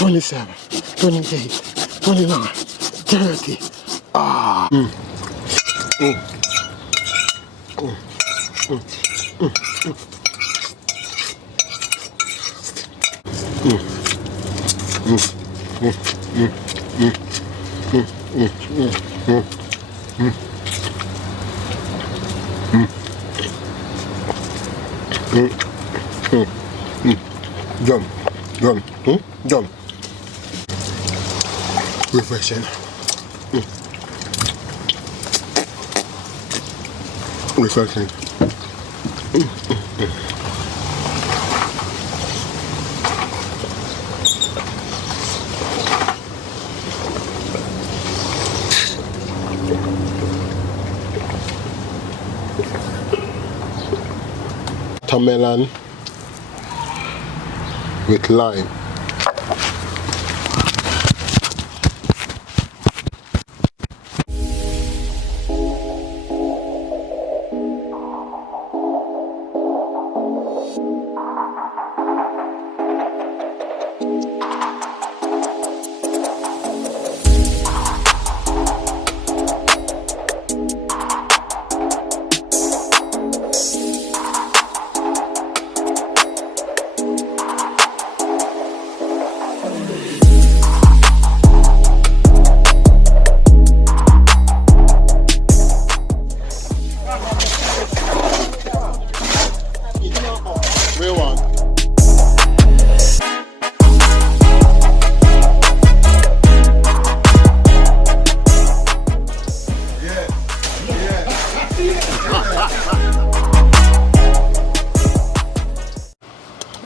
27, 28, 29, 30. Ah. Done. Done. Refreshing. Refreshing. Watermelon with lime.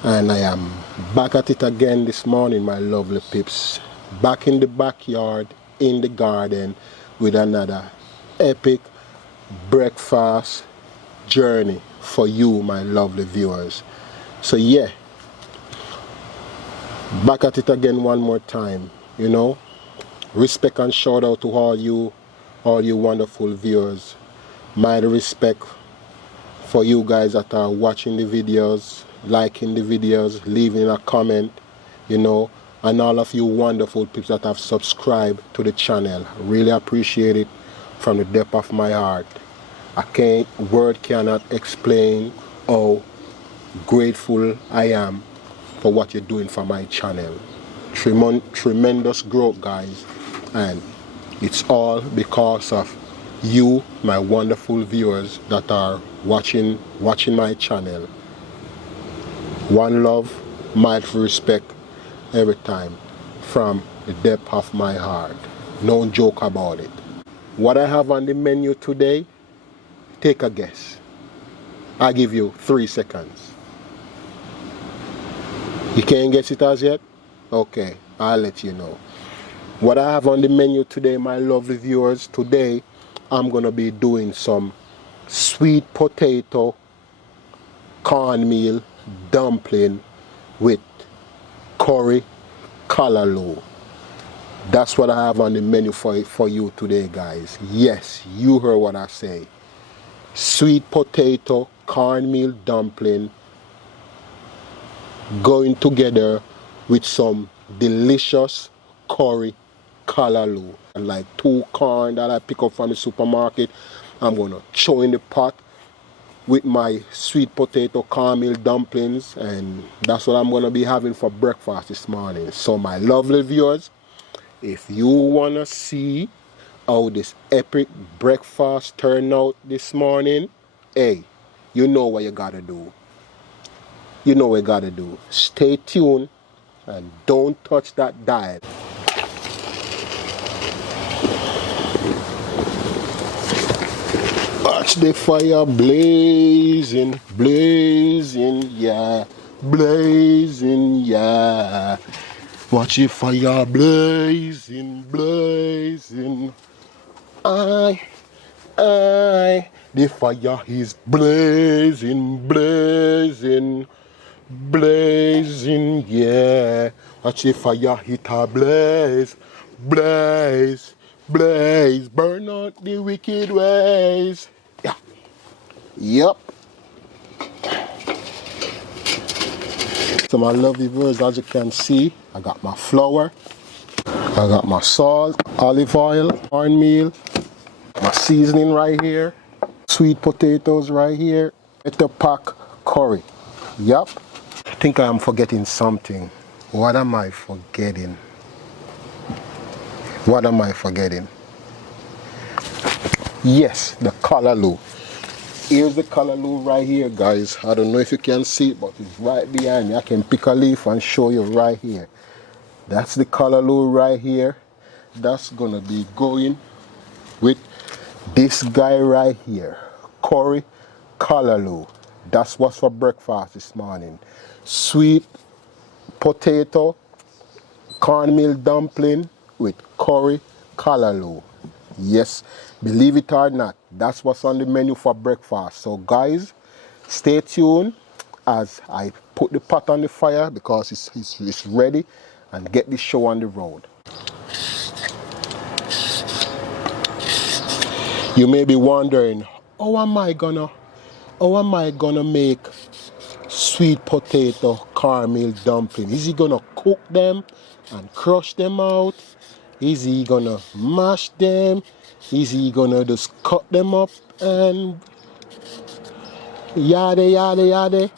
And I am back at it again this morning, my lovely pips. Back in the backyard, in the garden, with another epic breakfast journey for you, my lovely viewers. So yeah, back at it again one more time, you know. Respect and shout out to all you wonderful viewers. My respect for you guys that are watching the videos, liking the videos, leaving a comment, you know, and all of you wonderful people that have subscribed to the channel. Really appreciate it from the depth of my heart. Word cannot explain how grateful I am for what you're doing for my channel. Tremendous growth, guys, and it's all because of you, my wonderful viewers that are watching my channel. One love, mild respect every time from the depth of my heart. No joke about it. What I have on the menu today, take a guess. I give you 3 seconds. You can't guess it as yet? Okay, I'll let you know. What I have on the menu today, my lovely viewers, today I'm gonna be doing some sweet potato cornmeal dumpling with curry callaloo. That's what I have on the menu for you today, guys. Yes, you heard what I say. Sweet potato cornmeal dumpling going together with some delicious curry callaloo. And like 2 corn that I pick up from the supermarket, I'm gonna throw in the pot with my sweet potato cornmeal dumplings, and that's what I'm gonna be having for breakfast this morning. So my lovely viewers, if you wanna see how this epic breakfast turned out this morning, hey, you know what you gotta do. You know what you gotta do. Stay tuned and don't touch that dial. Watch the fire blazing, blazing, yeah, blazing, yeah. Watch the fire blazing, blazing. The fire is blazing, blazing, blazing, yeah. Watch the fire hit a blaze, blaze, blaze. Burn out the wicked ways. Yeah. Yup. So my lovely viewers, as you can see, I got my flour, I got my salt, olive oil, cornmeal, my seasoning right here, sweet potatoes right here, potato pack curry. Yup. I think I am forgetting something. What am I forgetting? What am I forgetting? Yes, the callaloo. Here's the callaloo right here, guys. I don't know if you can see it, but it's right behind me. I can pick a leaf and show you right here. That's the callaloo right here. That's gonna be going with this guy right here, curry callaloo. That's what's for breakfast this morning. Sweet potato cornmeal dumpling with curry callaloo. Yes, believe it or not, that's what's on the menu for breakfast. So guys, stay tuned as I put the pot on the fire because it's ready, and get this show on the road. You may be wondering, how am I gonna make sweet potato caramel dumpling? Is he gonna cook them and crush them out? Is he gonna mash them? Is he gonna just cut them up and yada yada yada?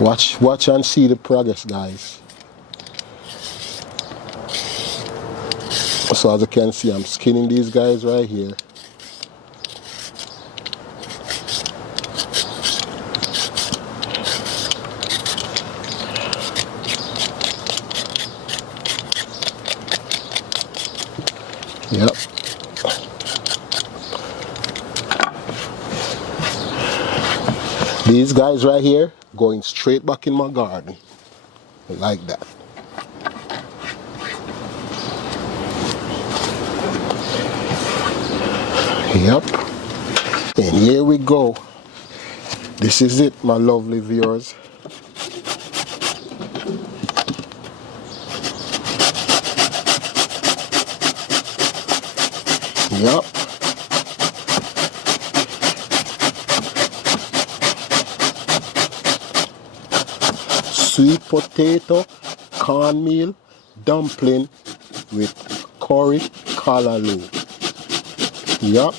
Watch and see the progress, guys. So as you can see, I'm skinning these guys right here. Yep. These guys right here going straight back in my garden. Like that. Yep. And here we go. This is it, my lovely viewers. Yep. Sweet potato cornmeal dumpling with curry callaloo. Yup.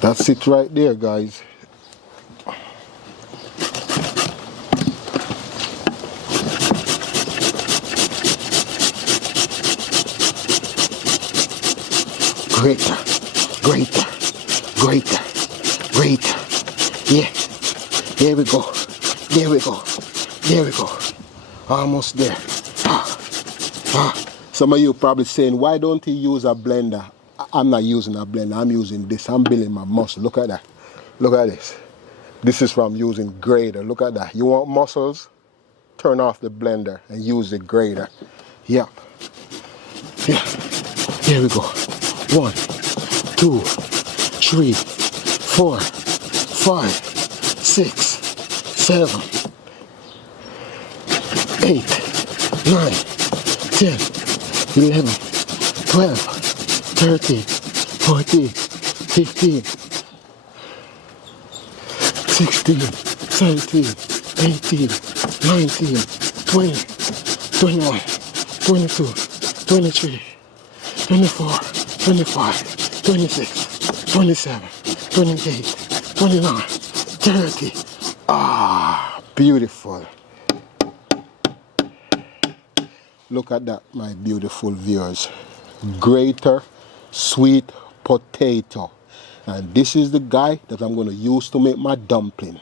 That's it right there, guys. Greater, greater, greater, greater. Yeah, there we go, there we go, there we go. Almost there. Some of you probably saying, why don't you use a blender? I'm not using a blender, I'm using this. I'm building my muscle. Look at that. Look at this. This is from using grater. Look at that. You want muscles? Turn off the blender and use the grater. Yep. Yeah. Here we go. 1, 2, 3, 4, 5, 6, 7, 8, 9, 10, 11, 12, 13, 14, 15, 16, 17, 18, 19, 20, 21, 22, 23, 24, 25, 26, 27, 28, 29, 30. Ah, beautiful. Look at that, my beautiful viewers. Grater sweet potato. And this is the guy that I'm going to use to make my dumpling.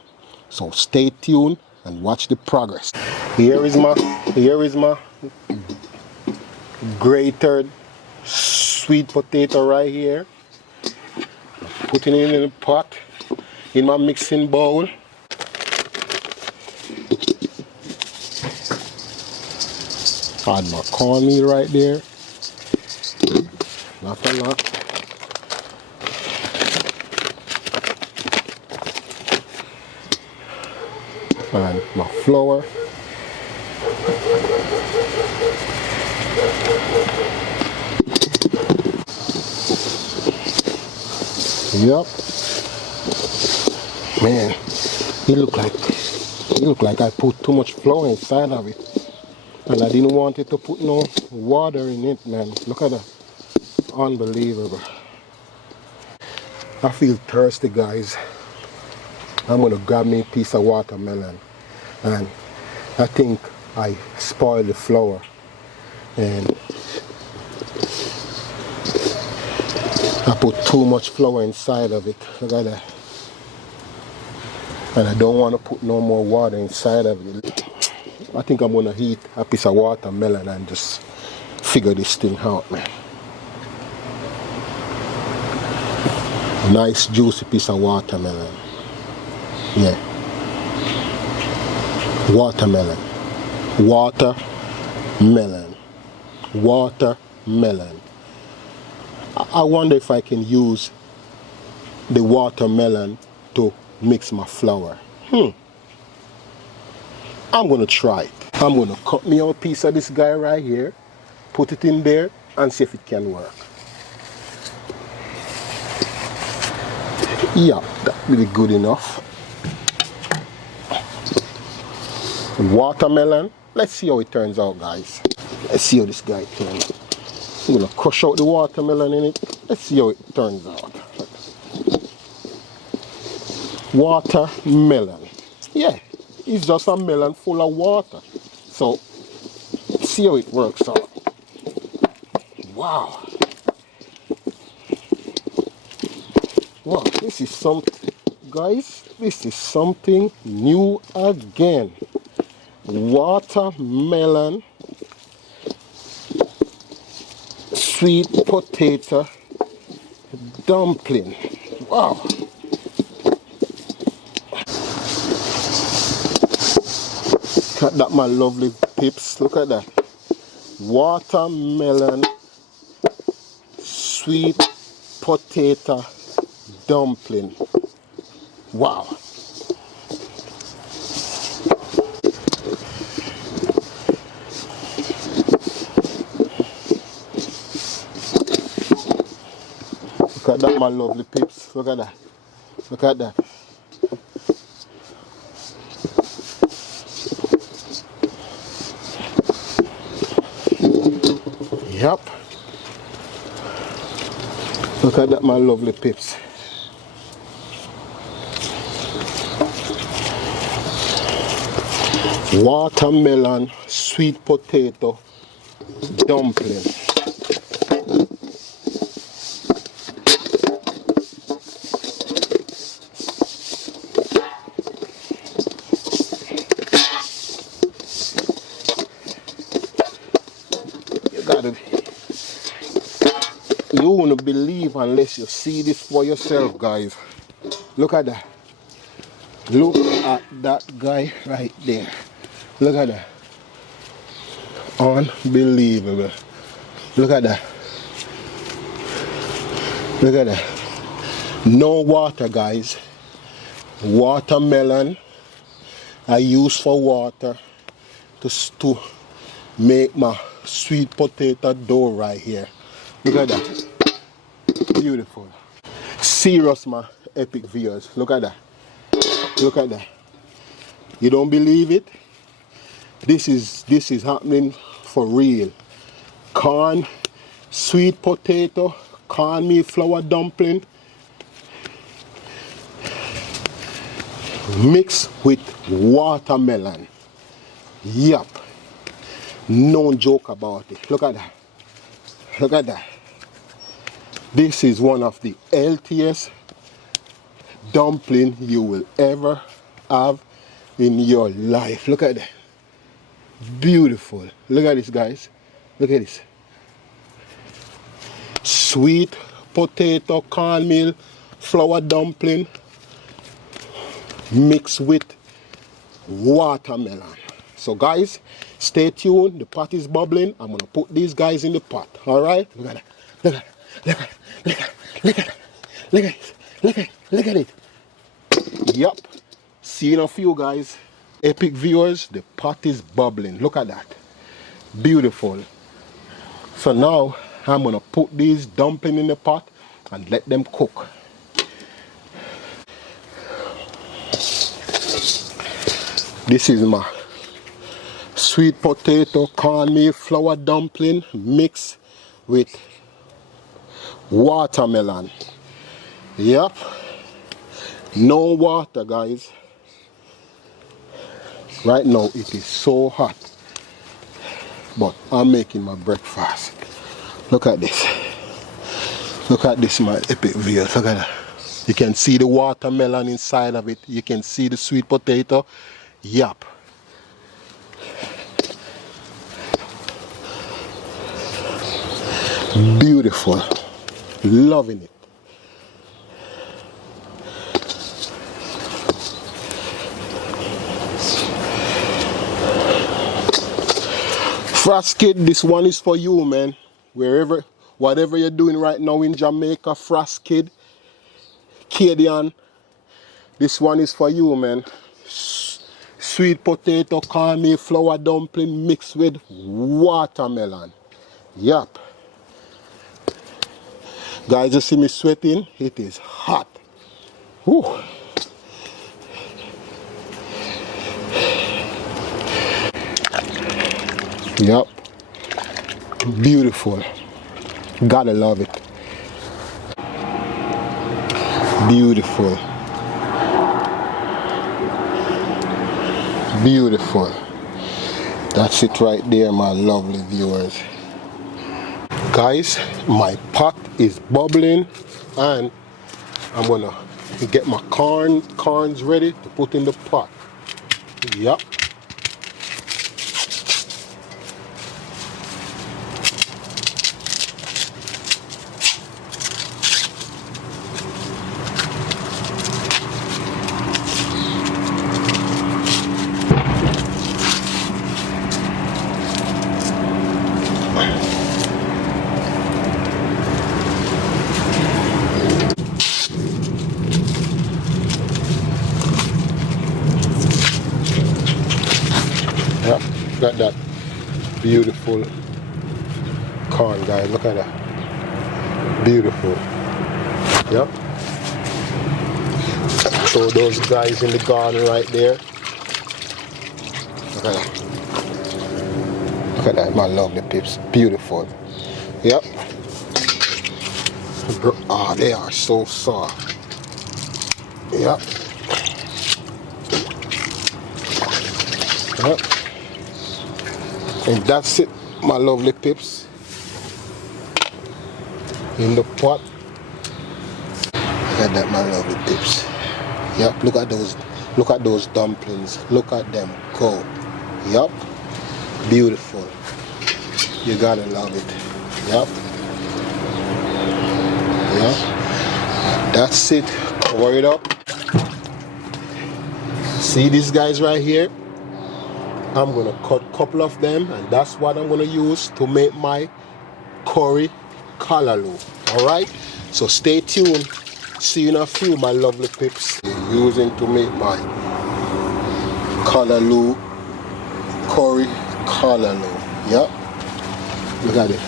So stay tuned and watch the progress. Here is my grated sweet potato right here. Putting it in the pot in my mixing bowl. Add my cornmeal right there. Not a lot. And my flour. Yep. Man, it look like I put too much flour inside of it. And I didn't want it to put no water in it, man. Look at that. Unbelievable. I feel thirsty, guys. I'm gonna grab me a piece of watermelon. And I think I spoiled the flour. And I put too much flour inside of it. Look at that. And I don't want to put no more water inside of it. I think I'm gonna eat a piece of watermelon and just figure this thing out, man. Nice juicy piece of watermelon. Yeah. Watermelon. Watermelon. Watermelon. I wonder if I can use the watermelon to mix my flour. I'm gonna try it. I'm gonna cut me a piece of this guy right here, put it in there, and see if it can work. Yeah, that will be good enough. Watermelon. Let's see how it turns out, guys. Let's see how this guy turns. I'm gonna crush out the watermelon in it. Let's see how it turns out. Watermelon. Yeah, it's just a melon full of water. So, see how it works out. Wow. Wow, this is something, guys. This is something new again. Watermelon, sweet potato dumpling. Wow. Look at that, my lovely pips. Look at that. Watermelon, sweet potato dumpling. Wow. Look at that, my lovely peeps. Look at that. Look at that. Yep. Look at that, my lovely peeps. Watermelon sweet potato dumpling. You won't believe unless you see this for yourself, guys. Look at that. Look at that guy right there. Look at that. Unbelievable. Look at that. Look at that. No water, guys. Watermelon I use for water to make my sweet potato dough right here. Look at that. Beautiful. Serious, my epic viewers. Look at that. Look at that. You don't believe it? This is happening for real. Corn, sweet potato, cornmeal flour dumpling mixed with watermelon. Yup. No joke about it. Look at that. Look at that. This is one of the healthiest dumpling you will ever have in your life. Look at that. Beautiful. Look at this, guys. Look at this. Sweet potato cornmeal flour dumpling mixed with watermelon. So guys, stay tuned. The pot is bubbling. I'm gonna put these guys in the pot. Alright? Look at that. Look at that. Look at that. Look at it. Look at it. Look at it. Yup. See you in a few, guys. Epic viewers, the pot is bubbling. Look at that. Beautiful. So now I'm gonna put these dumplings in the pot and let them cook. This is my sweet potato cornmeal flour dumpling mixed with watermelon. Yep. No water, guys. Right now it is so hot, but I'm making my breakfast. Look at this. Look at this, my epic view. Look at that. You can see the watermelon inside of it. You can see the sweet potato. Yup. Beautiful. Loving it. Frost Kid, this one is for you, man. Whatever you're doing right now in Jamaica, Frost Kid, Cadian, this one is for you, man. Sweet potato cornmeal flour dumpling mixed with watermelon. Yup. Guys, you see me sweating? It is hot. Whew. Yup. Beautiful. Gotta love it. Beautiful. Beautiful. That's it right there, my lovely viewers. Guys, my pot is bubbling and I'm gonna get my corns ready to put in the pot. Yup. Yep, got that beautiful corn, guys. Look at that. Beautiful. Yep. Throw those guys in the garden right there. Look at that. Look at that, my lovely pips. Beautiful. Yep. Ah, they are so soft. Yep. Yep. And that's it, my lovely pips. In the pot. Look at that, my lovely pips. Yep, look at those dumplings. Look at them go. Yep. Beautiful. You gotta love it. Yep. Yep. That's it. Cover it up. See these guys right here? I'm gonna cut a couple of them and that's what I'm gonna use to make my curry callaloo. Alright? So stay tuned. See you in a few, my lovely pips. Using to make my callaloo, curry callaloo. Yep. Look at it.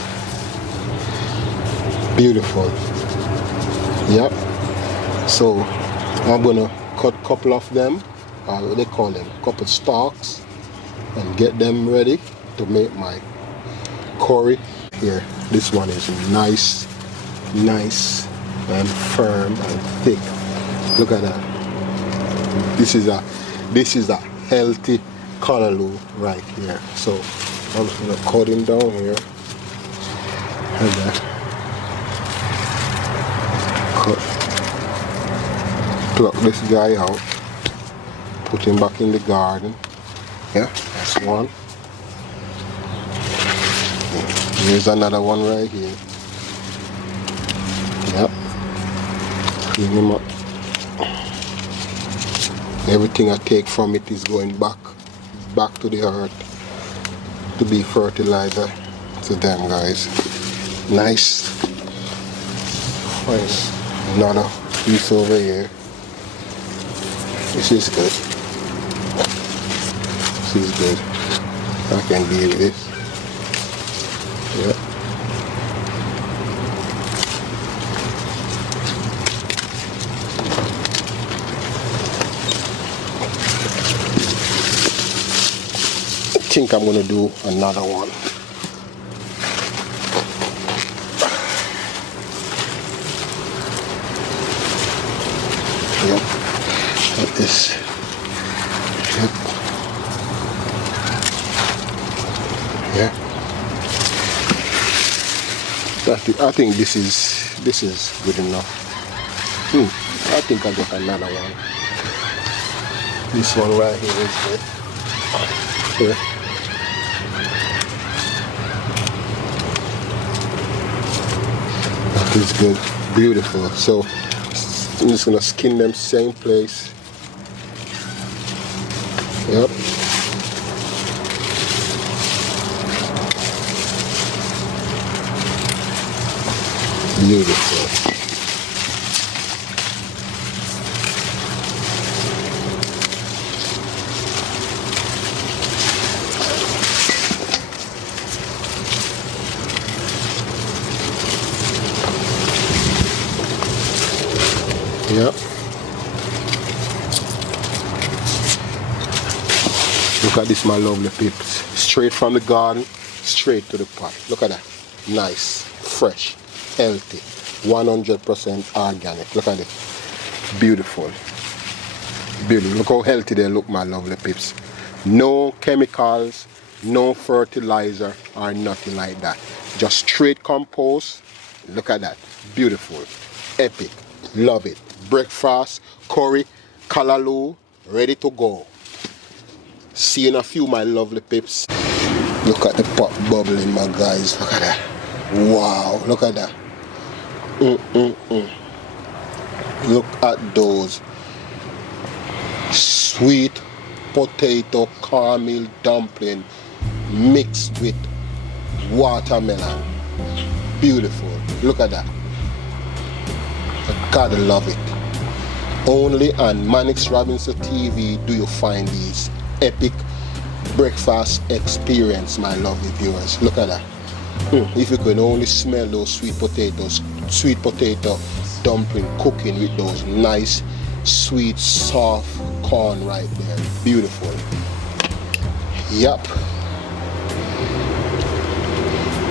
Beautiful. Yep. So I'm gonna cut a couple of them, what they call them, couple stalks, and get them ready to make my curry. Here, this one is nice and firm and thick. Look at that. This is a healthy callaloo right here. So I'm just gonna cut him down here. And pluck this guy out. Put him back in the garden. Yeah, that's one. Here's another one right here. Yep. Clean him up. Everything I take from it is going back to the earth to be fertilizer to them, guys. Nice. Fine. Another piece over here. This is good. This is good. I can deal with this. Yep. think I'm gonna do another one. Yep. Like this. Yep. Yeah. I think this is good enough. I think I'll get another one. This one right here is good. Here. That is good. Beautiful. So I'm just gonna skin them same place. Yep. Beautiful. Yep. Look at this, my lovely peeps. Straight from the garden, straight to the pot. Look at that. Nice, fresh, healthy, 100% organic. Look at it. Beautiful. Beautiful. Look how healthy they look, my lovely peeps. No chemicals, no fertilizer or nothing like that. Just straight compost. Look at that. Beautiful. Epic. Love it. Breakfast, curry, CALLALOO, ready to go. See you in a few, my lovely pips. Look at the pot bubbling, my guys. Look at that. Wow, look at that. Look at those sweet potato caramel dumpling mixed with watermelon. Beautiful. Look at that. I gotta love it. Only on Mannix Robinson TV do you find these epic breakfast experience, my lovely viewers. Look at that. If you can only smell those sweet potato dumpling cooking with those nice, sweet, soft corn right there. Beautiful. Yep.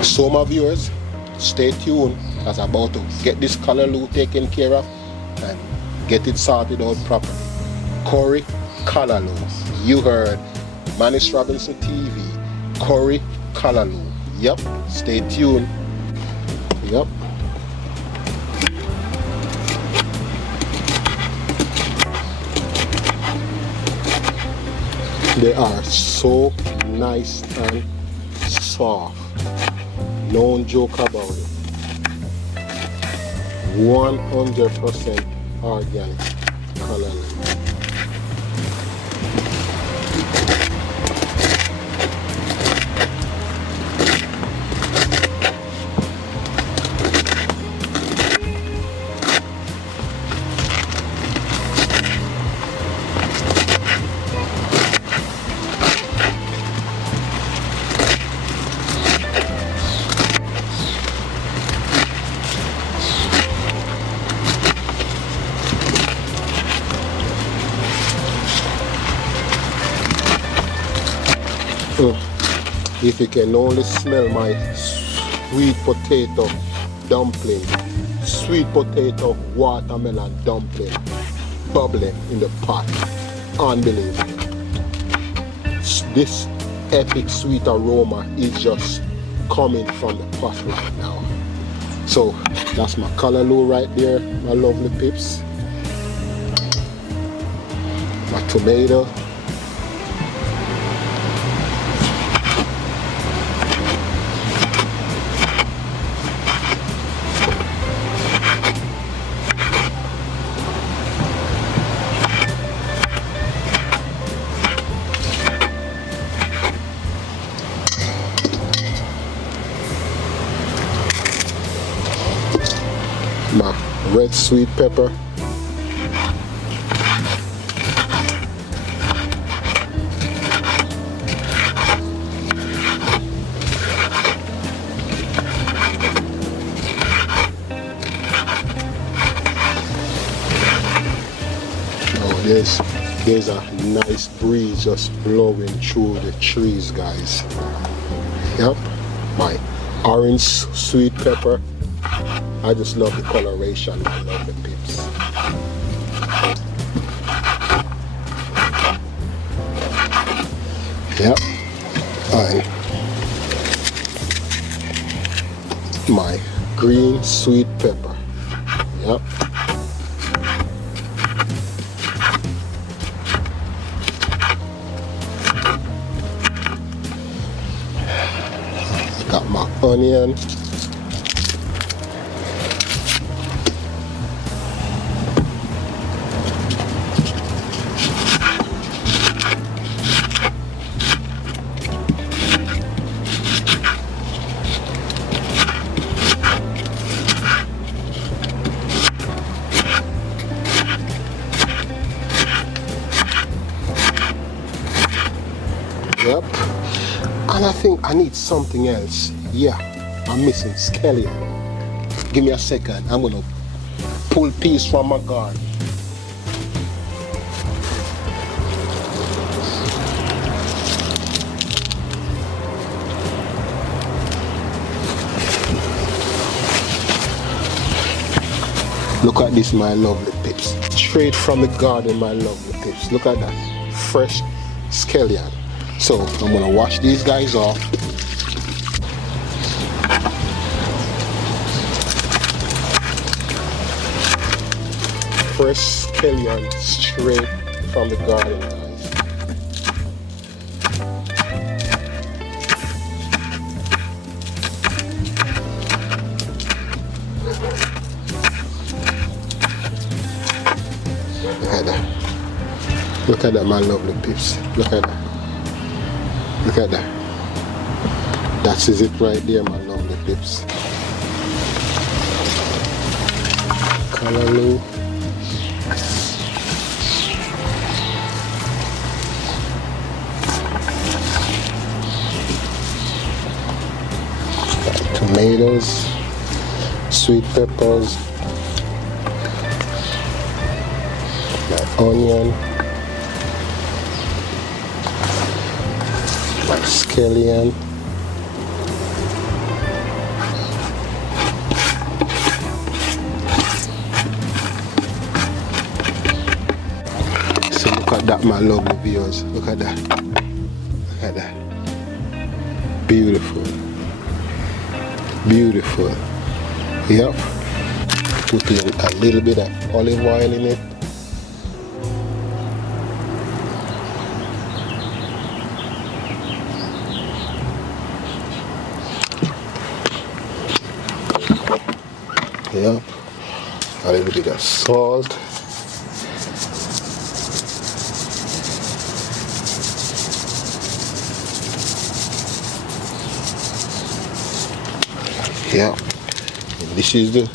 So my viewers, stay tuned, as I'm about to get this CALLALOO taken care of and get it sorted out properly. Curry CALLALOO. You heard Mannix Robinson TV. Curry CALLALOO. Yep. Stay tuned. Yep. They are so nice and soft. No joke about it. 100% organic CALLALOO. If you can only smell my sweet potato dumpling, sweet potato watermelon dumpling bubbling in the pot, unbelievable. This epic sweet aroma is just coming from the pot right now. So that's my CALLALOO right there, my lovely pips. My tomato. My red sweet pepper. Oh, this There's a nice breeze just blowing through the trees, guys. Yep, my orange sweet pepper. I just love the coloration. I love the pips. Yep, and my green sweet pepper. Yep. Got my onion. Yep. And I think I need something else. Yeah, I'm missing scallion. Give me a second. I'm gonna pull peas from my garden. Look at this, my lovely pips. Straight from the garden, my lovely pips. Look at that. Fresh scallion. So I'm gonna wash these guys off. Fresh scallion straight from the garden, guys. Look at that. Look at that, my lovely pips. Look at that. Look at that. That is it right there, my lovely pips. Callaloo. Tomatoes, sweet peppers, my onion, my scallion, so look at that, my lovely viewers. Look at that. Look at that. Beautiful. Beautiful. Yep. Put in a little bit of olive oil in it. Yep. A little bit of salt. Yeah, this is the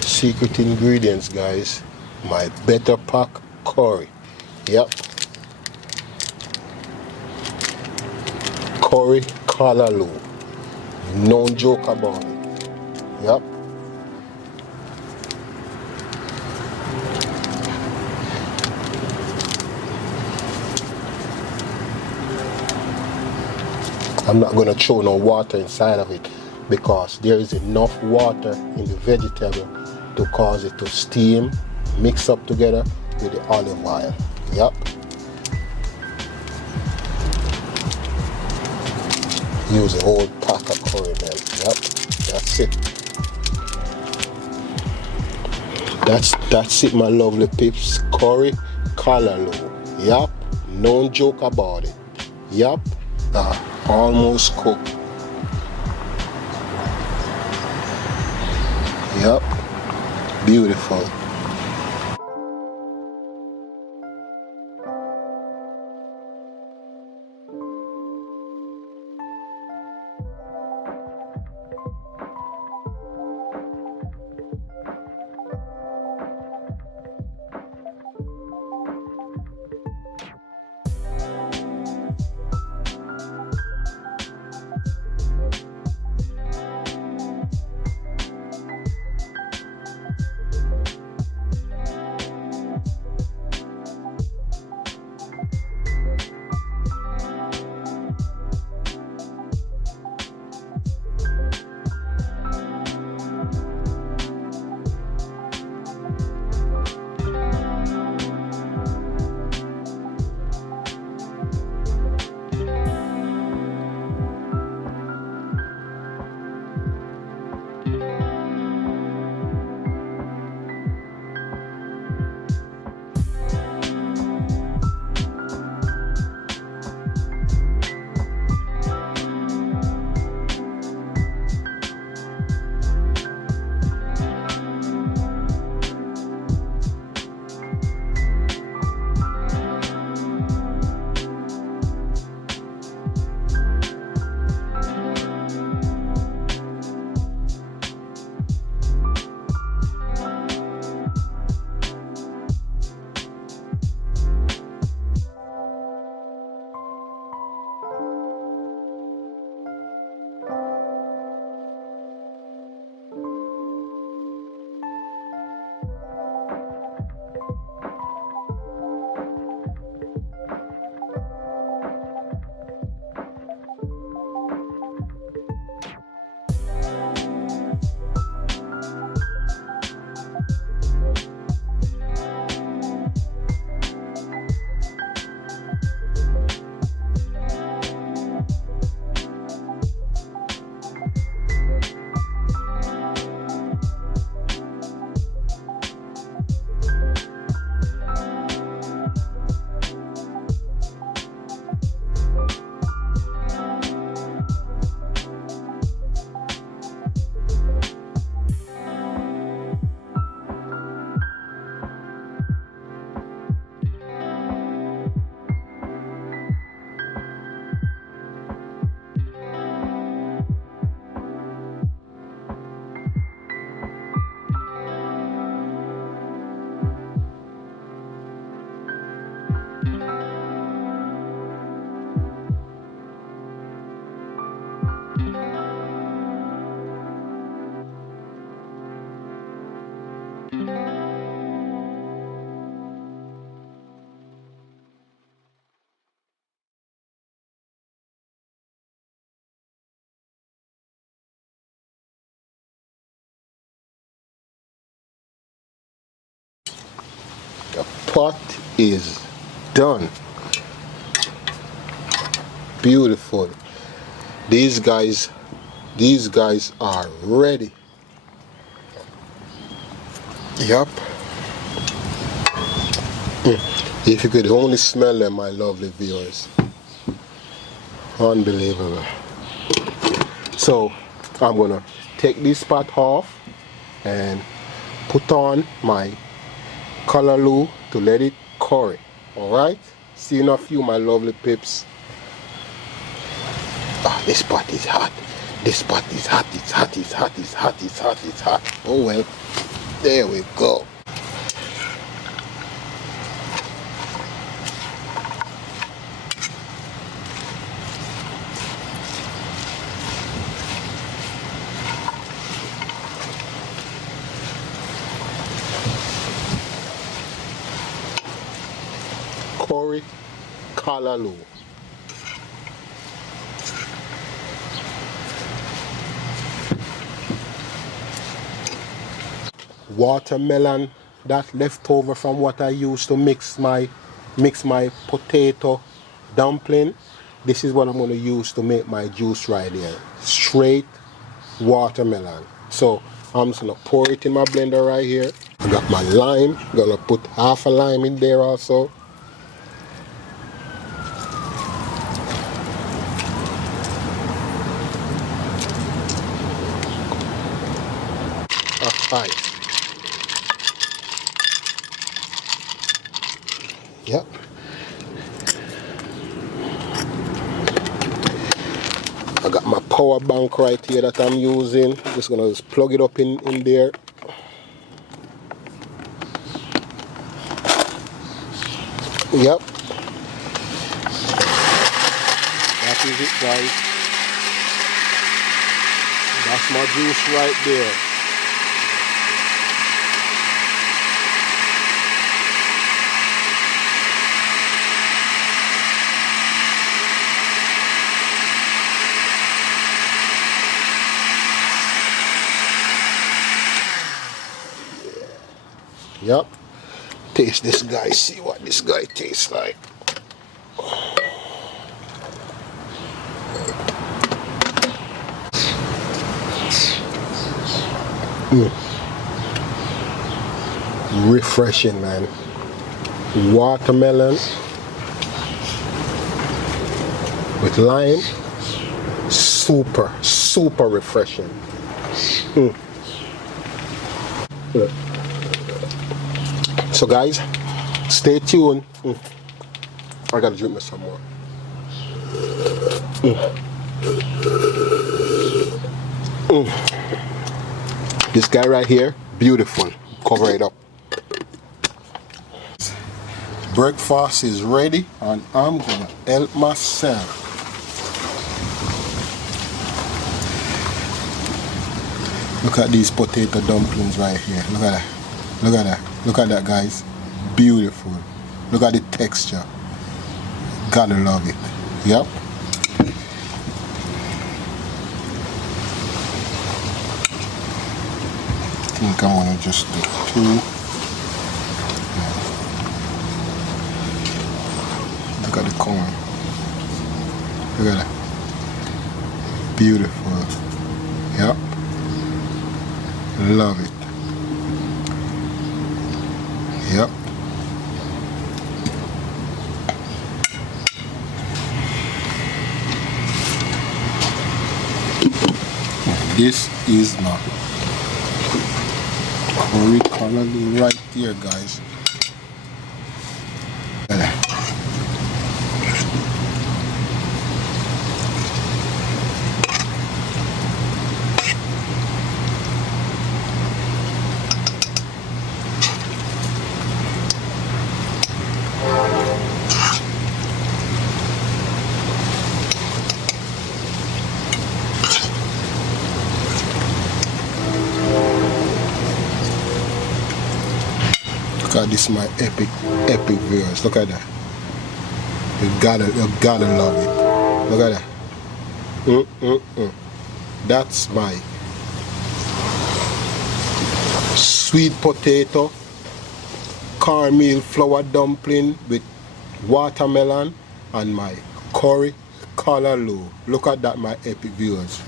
secret ingredients, guys. My better pack curry. Yep. Curry callaloo. No joke about it. Yep. I'm not gonna throw no water inside of it, because there is enough water in the vegetable to cause it to steam, mix up together with the olive oil. Yep. Use a whole pack of curry milk. Yep. That's it. That's it, my lovely pips. Curry callaloo. Yep. No joke about it. Yep. Almost cooked. Yep, beautiful. The pot is done. Beautiful. These guys are ready. Yup. If you could only smell them, my lovely viewers. Unbelievable. So I'm gonna take this pot off and put on my CALLALOO to let it curry. Alright? See you in a few, my lovely pips. Ah, this pot is hot. This pot is hot. It's hot. It's hot. It's hot. It's hot. It's hot. Oh well. There we go. Curry CALLALOO. Watermelon that left over from what I used to mix my potato dumpling. This is what I'm going to use to make my juice right here. Straight watermelon. So I'm just going to pour it in my blender right here. I got my lime. Gonna put half a lime in there also. Ice. Yep. I got my power bank right here that I'm using. Just gonna plug it up in there. Yep. That is it, guys. That's my juice right there. Yep. Taste this guy. See what this guy tastes like. Refreshing, man. Watermelon with lime. Super, super refreshing. So guys, stay tuned. I gotta drink me some more. This guy right here, beautiful. Cover it up. Breakfast is ready and I'm gonna help myself. Look at these potato dumplings right here. Look at that. Look at that. Look at that, guys. Beautiful. Look at the texture. Gotta love it. Yep. I think I'm gonna just do two. Look at the corn. Look at that. Beautiful. Yep. Love it. Yep. This is my curry CALLALOO right here, guys. at this, my epic viewers. Look at that. You gotta love it. Look at that. That's my sweet potato cornmeal flour dumpling with watermelon and my curry callaloo. Look at that, my epic viewers.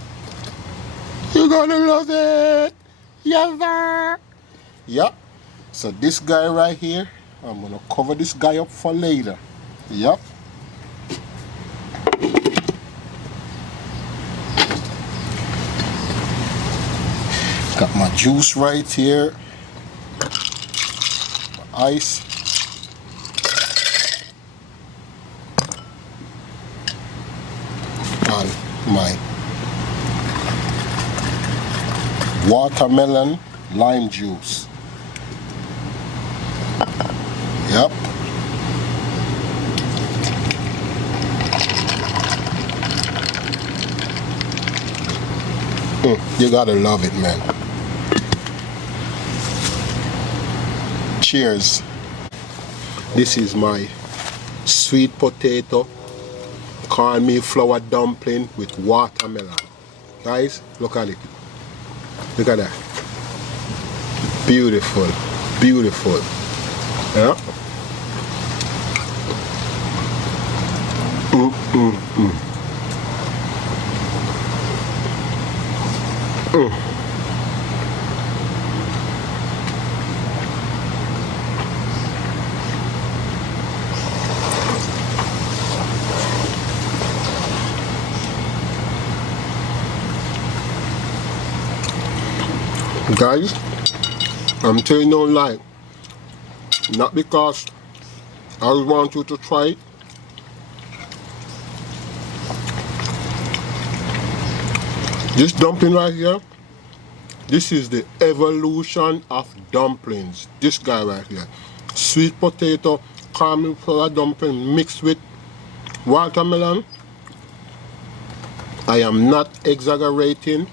You're gonna love it. Yes, sir. Yep. So this guy right here, I'm gonna cover this guy up for later. Yep. Got my juice right here. Ice. And my watermelon lime juice. Yep. You gotta love it, man. Cheers. This is my sweet potato cornmeal flour dumpling with watermelon. Guys, look at it. Look at that. Beautiful. Beautiful. Yeah. Guys, I'm telling you no lie. Not because I want you to try it. This dumpling right here, this is the evolution of dumplings. This guy right here. Sweet potato, caramel flour dumpling mixed with watermelon. I am not exaggerating,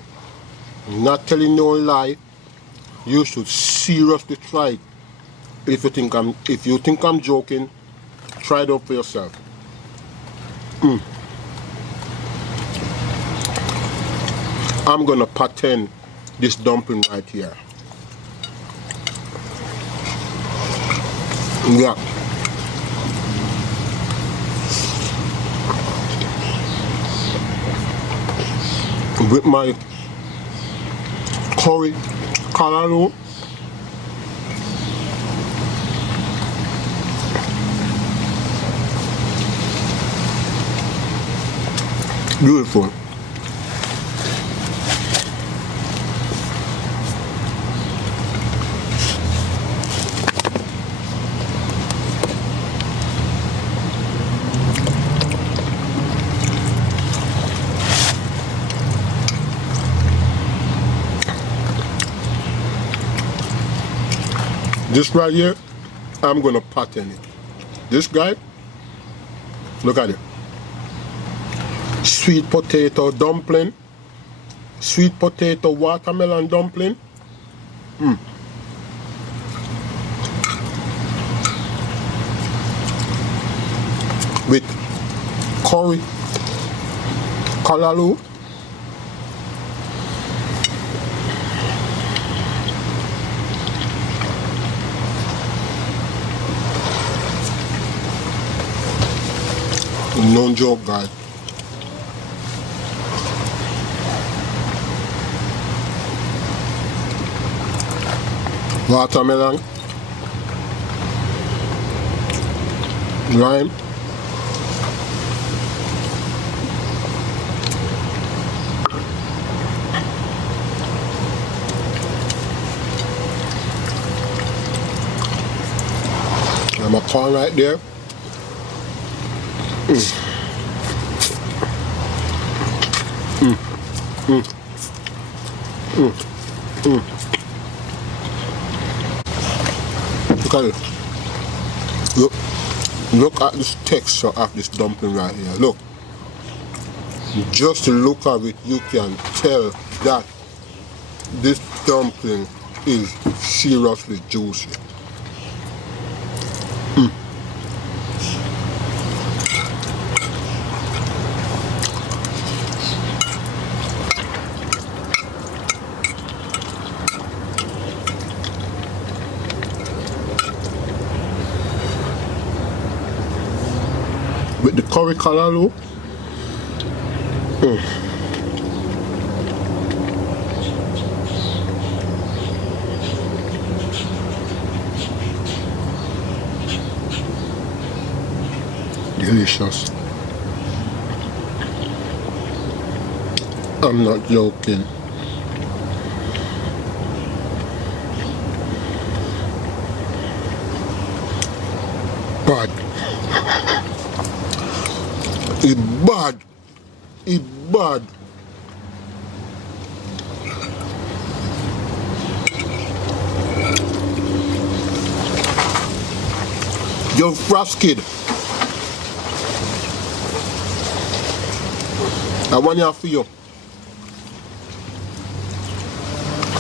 not telling no lie. You should seriously try it. If you think I'm joking, try it out for yourself. I'm gonna patent this dumpling right here. Yeah. With my curry callaloo. Beautiful. This right here, I'm gonna pattern it. This guy, look at it. Sweet potato dumpling, sweet potato watermelon dumpling. With curry callaloo. No joke, guys. Watermelon, lime, and my corn right there. Look at it. Look at this texture of this dumpling right here. Look. Just to look at it, you can tell that this dumpling is seriously juicy. The curry callaloo. Delicious. I'm not joking. Bad. It's bad. It's bad. You're frosted. I want you for you.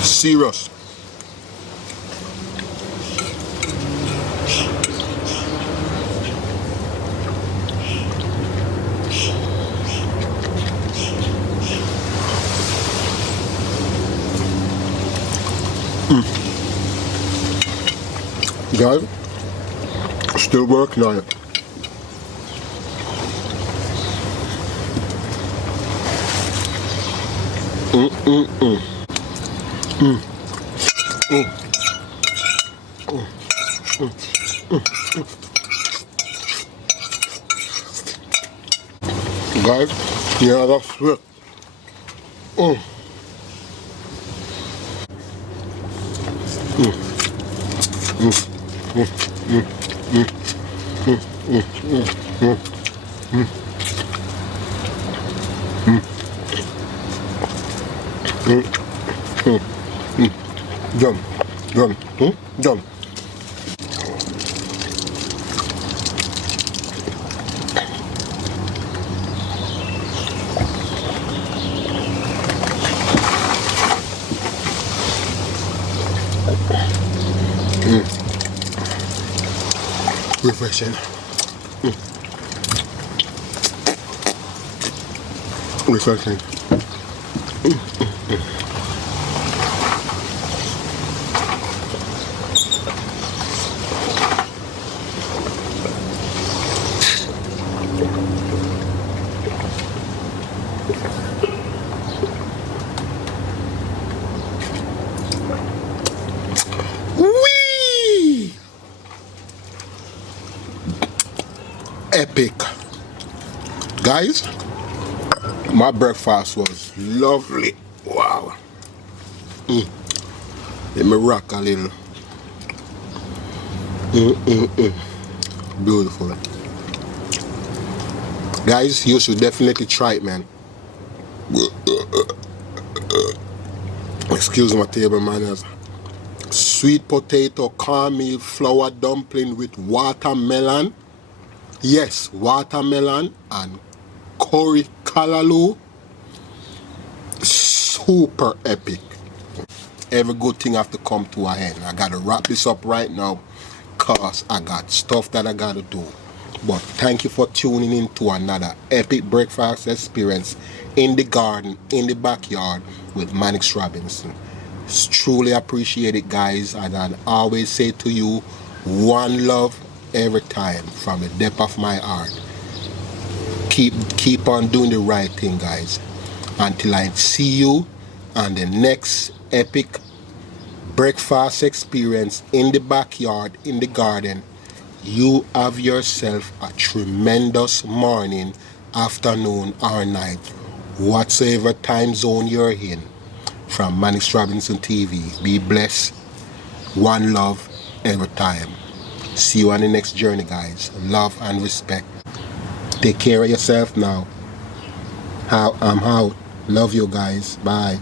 Serious. Guys, still working on it. Guys, yeah, that's it. Done. Done. Done. Refreshing. Refreshing. Whee! Epic. Guys, my breakfast was lovely. Wow. Let me rock a little. Beautiful. Guys, you should definitely try it, man. Excuse my table manners. Sweet potato cornmeal flour dumpling with watermelon. Yes, watermelon and curry callaloo. Super epic. Every good thing have to come to an end. I gotta wrap this up right now because I got stuff that I gotta do. But thank you for tuning in to another epic breakfast experience in the garden, in the backyard with Mannix Robinson. It's truly appreciate it, guys, and I always say to you, one love every time from the depth of my heart. Keep on doing the right thing, guys. Until I see you on the next epic breakfast experience in the backyard, in the garden, you have yourself a tremendous morning, afternoon or night, whatsoever time zone you're in. From Mannix Robinson TV, be blessed, one love every time. See you on the next journey, guys. Love and respect. Take care of yourself now. I'm out. Love you guys. Bye.